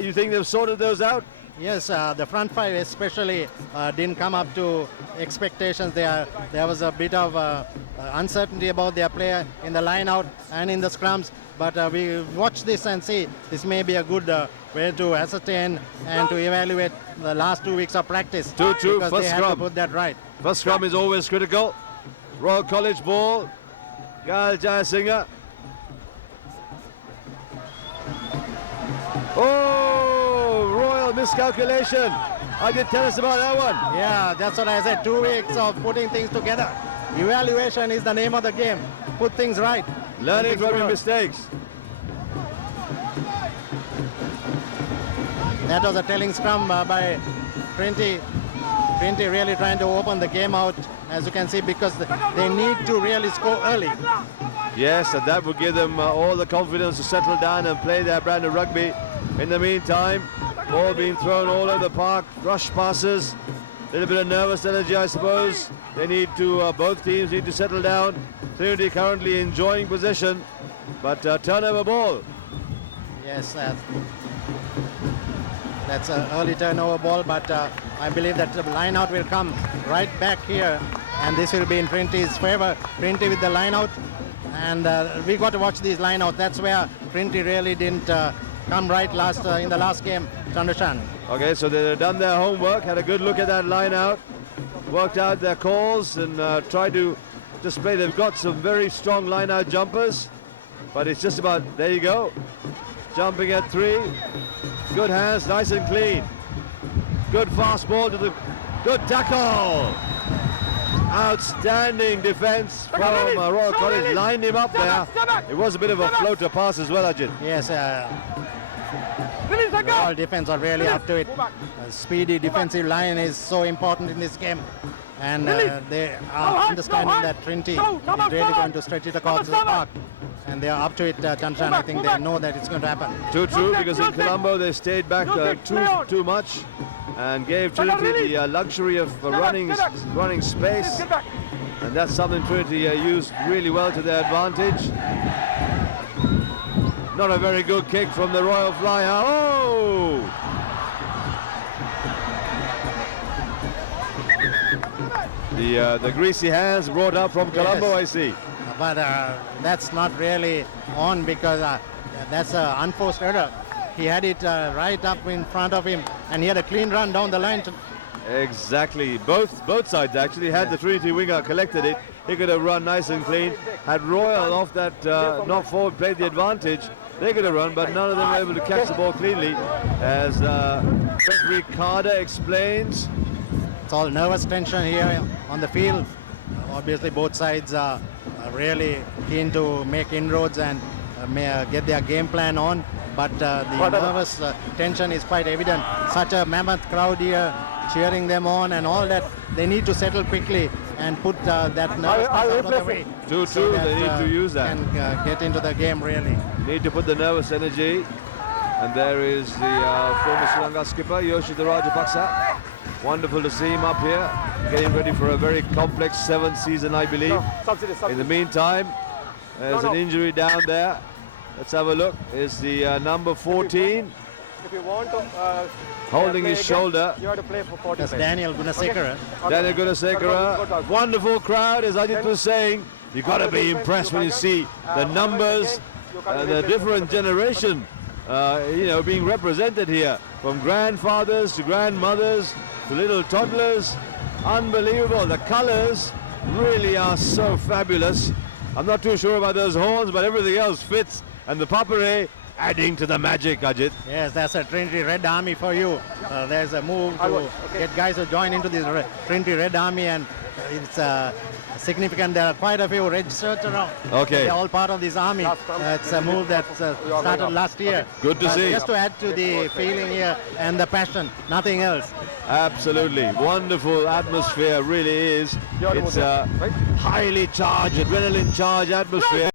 You think they've sorted those out? Yes, the front five especially didn't come up to expectations. There was a bit of uncertainty about their play in the line out and in the scrums. But we watch this and see this may be a good way to ascertain and to evaluate the last 2 weeks of practice. 2-2, because first they had scrum. to put that right. First scrum is always critical. Royal College ball. Gal Jayasinghe. Oh, Royal miscalculation. Ajit, tell us about that one. Yeah, that's what I said. 2 weeks of putting things together. Evaluation is the name of the game. Put things right. Learning from your mistakes. That was a telling scrum by Trinity. Trinity really trying to open the game out, as you can see, because they need to really score early. Yes, and that will give them all the confidence to settle down and play their brand of rugby. In the meantime, ball being thrown all over the park, rush passes, a little bit of nervous energy, I suppose. They need to, both teams need to settle down. Trinity currently enjoying possession, but turnover ball. Yes, that's an early turnover ball, but I believe that the line out will come right back here, and this will be in Trinity's favor. Trinity with the line out, and we got to watch these line out. That's where Trinity really didn't come right in the last game, Chandrashan. Okay, so they've done their homework, had a good look at that line out, worked out their calls, and tried to display. They've got some very strong line out jumpers, but it's just about, there you go. jumping at 3. Good hands, nice and clean. Good fast ball to the... Good tackle! Outstanding defense from Royal College. Lined him up there. It was a bit of a floater pass as well, Ajit. Yes, Royal defense are really up to it. Speedy defensive line is so important in this game. And they are understanding that Trinity is really going to stretch it across the park. And they are up to it, Tanshan. I think they know that it's going to happen. Too true, because in Colombo they stayed back too much and gave Trinity the luxury of running space. And that's something Trinity used really well to their advantage. Not a very good kick from the Royal Flyer. Oh! The greasy hands brought up from Colombo, yes. I see. But that's not really on, because that's an unforced error. He had it right up in front of him, and he had a clean run down the line. Exactly. Both sides actually. Had the Trinity winger collected it, he could have run nice and clean. Had Royal off that knock forward played the advantage, they could have run, but none of them were able to catch the ball cleanly. As Frederick Carter explains, it's all nervous tension here on the field. Obviously, both sides are really keen to make inroads and get their game plan on. But the nervous tension is quite evident. Such a mammoth crowd here cheering them on and all that. They need to settle quickly and put that nervousness out of the way. Too true, they need to use that. And get into the game, really. Need to put the nervous energy. And there is the former Sri Lanka skipper, Yoshida Rajapaksa. Wonderful to see him up here, getting ready for a very complex 7th season, I believe. In the meantime, there's an injury down there. Let's have a look. Is the number 14. If you want to holding his shoulder. You have to play for 40 That's Daniel Gunasekara. Okay. Daniel Gunasekara. Wonderful crowd, as Ajit was saying. You've got to be impressed when you see the numbers, the different generation, being represented here, from grandfathers to grandmothers to little toddlers. Unbelievable. The colors really are so fabulous. I'm not too sure about those horns, but everything else fits. And the papare adding to the magic, Ajit. Yes, that's a Trinity Red Army for you. There's a move to get guys to join into this Trinity Red Army, and it's significant. There are quite a few red shirts around. Okay. They're all part of this army. It's a move that started last year. Good to see. Just to add to the feeling here and the passion, nothing else. Absolutely. Wonderful atmosphere, really is. It's a highly charged, adrenaline charged atmosphere.